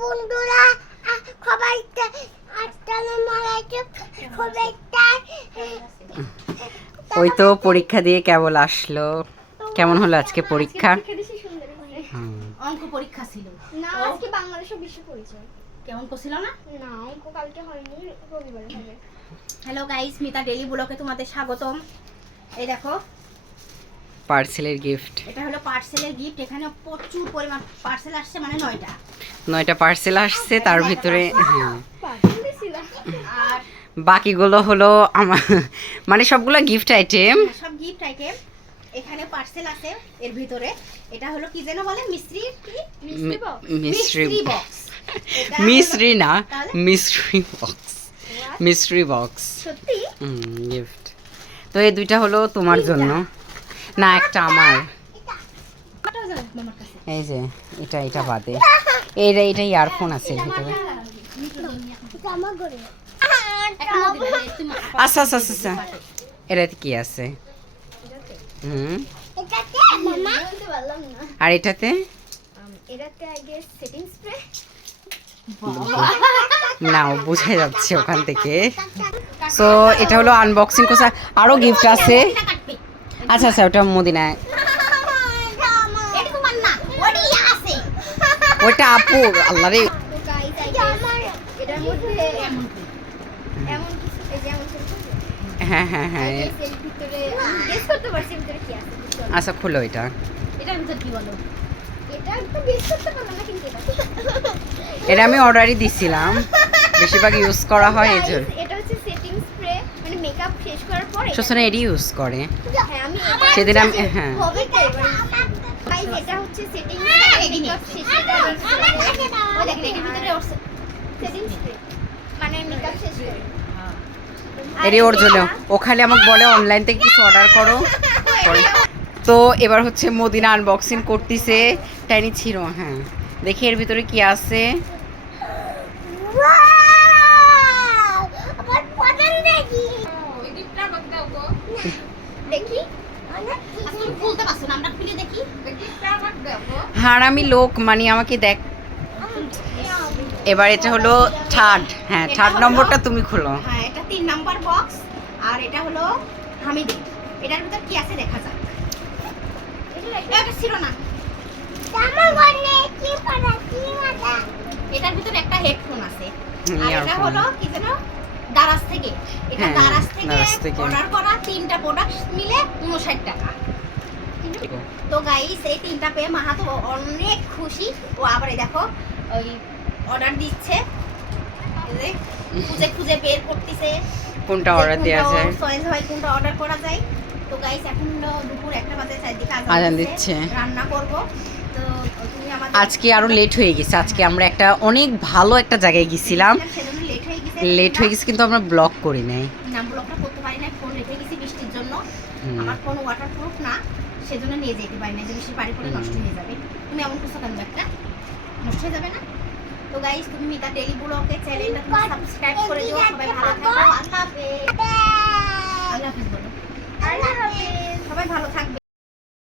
বন্ধুরা সবাইকে আসসালামু আলাইকুম সবাইকে ওই তো পরীক্ষা দিয়ে কেবল আসলো। কেমন হলো আজকে পরীক্ষা? অঙ্ক পরীক্ষা ছিল না আজকে বাংলাদেশের বিশ্ব পরিচয় কেমন করছিল না? না অঙ্ক কালকে হয়নি, রবিবারে হবে। হ্যালো গাইস, মিতা ডেইলি ব্লগে তোমাদের স্বাগতম। এই দেখো পার্সেলের গিফট। এটা হলো পার্সেলের গিফট। এখানে প্রচুর পরিমাণ পার্সেল আসছে, মানে 9টা পার্সেল আসছে, তার ভিতরে পার্সেল দিছিলা আর বাকিগুলো হলো আমার মানে সবগুলো গিফট আইটেম। সব গিফট আইটেম। এখানে পার্সেল আছে এর ভিতরে। এটা হলো কি যেন বলে, মিস্ত্রি কি মিস্ত্রি বক্স। মিস্ত্রি না, তাহলে? Mystery box. মিস্ট্রি বক্স সত্যি গিফট। তো এই দুইটা হলো তোমার জন্য, না একটা আমার। মামার কাছে এই যে এটা বাদে এটা ইয়ারফোন আছে এর ভিতরে। এটা আমার ঘরে। আচ্ছা আচ্ছা আচ্ছা, এটাতে কি আছে? এটাতে মামা বলতে পারলাম না। আর এটাতে এটাতে আই গেস সেটিং স্প্রে। না, বোঝা যাচ্ছে ওখান থেকে। সো এটা হলো আনবক্সিং করছে, আরো গিফট আছে। আচ্ছা আচ্ছা, ওটা মদিনায়, এটা তোমার না, ওটা আছে। ওটা আপুর। আল্লাহ রে, তো গাইস আই গেস এটার মধ্যে এমন কিছু এই যে এমন কিছু হ্যাঁ হ্যাঁ হ্যাঁ। এর ভিতরে গেস করতে পারছি ভিতরে কি আছে। আচ্ছা খুলো এটা। এটার ভিতর কি বলো? এটা তো গেস করতে পারলাম না কিন্তু এটা আমি অর্ডারই দিছিলাম, বেশিরভাগ ইউজ করা হয় এই জন্য। এটা হচ্ছে সেটিং স্প্রে, মানে মেকআপ শেষ করার পরে শোষণে এটি ইউজ করে। হ্যাঁ আমি সেদিন আমি হ্যাঁ হবে তো গাইস এটা হচ্ছে সেটিং মেকআপ শেষে ওই দেখেন এটার ভিতরে সেটিং স্প্রে মানে মেকআপ শেষ করে। এটি ওর জন্য। ও খালি আমাকে বলে অনলাইন থেকে কিছু অর্ডার করো। তো এবার হচ্ছে মদিনা আনবক্সিং করতেছে। টাইনি ছিল, হ্যাঁ দেখি এর ভিতরে কি আছে। আমার পছন্দ দেখি দেখি তুমি খুলতে পারছো না, আমরা খুলে দেখি। হারামি লোক মানে আমাকে দেখ। এবার এটা হলো থার্ড, হ্যাঁ থার্ড নম্বরটা তুমি খুলো। হ্যাঁ, এটা 3 নাম্বার বক্স। আর এটা হলো হামিদের। এটার ভিতর কি আছে দেখা যাক। এটা ছিল না। আমার বলে কি পড়া কি মাথা এটার ভিতর একটা হেডফোন আছে। আর এটা earphone। হলো কি যেন দারাজ থেকে। এটা হ্যাঁ, দারাজ দারাজ থেকে। থেকে অর্ডার করা 3টা প্রোডাক্ট মিলে 59 টাকা। তো গাইস এই 3টা পেয়ে মাহা তো অনেক খুশি। ও আবার এই দেখো ওই অর্ডার দিচ্ছে, এই যে খুঁজে খুঁজে বের করতেছে কোনটা অর্ডার দেওয়া যায়। চয়েস হয় কোনটা অর্ডার করা যায়। তো গাইস এখন দুপুর 1টা বাজে, চারদিকে আজান দিচ্ছে। রান্না করব। তো তুমি আমাদের আজকে আরো লেট হয়ে গেছে। আজকে আমরা একটা অনেক ভালো একটা জায়গায় গেছিলাম, সেজন্য লেট হয়ে গেছে। লেট হয়ে গেছে কিন্তু আমরা ব্লগ করি নাই। নাম ব্লকটা করতে পারি না, ফোন রেখে গেছি বৃষ্টির জন্য। হুম। আমার ফোন ওয়াটারপ্রুফ না, সেজন্য নিয়ে যেতে পারি না, যে বৃষ্টি পানি পড়ে নষ্ট হয়ে যাবে। তুমি এমন কিছু কেন, একটা নষ্ট হয়ে যাবে না। তো গাইস তুমি মিতা ডেইলি ব্লগে চ্যানেলটা সাবস্ক্রাইব করে দিও। সবাই ভালো থাকো। আল্লাহ হাফেজ। আল্লাহ হাফেজ বলো। আল্লাহ হাফেজ। সবাই ভালো থাকবে।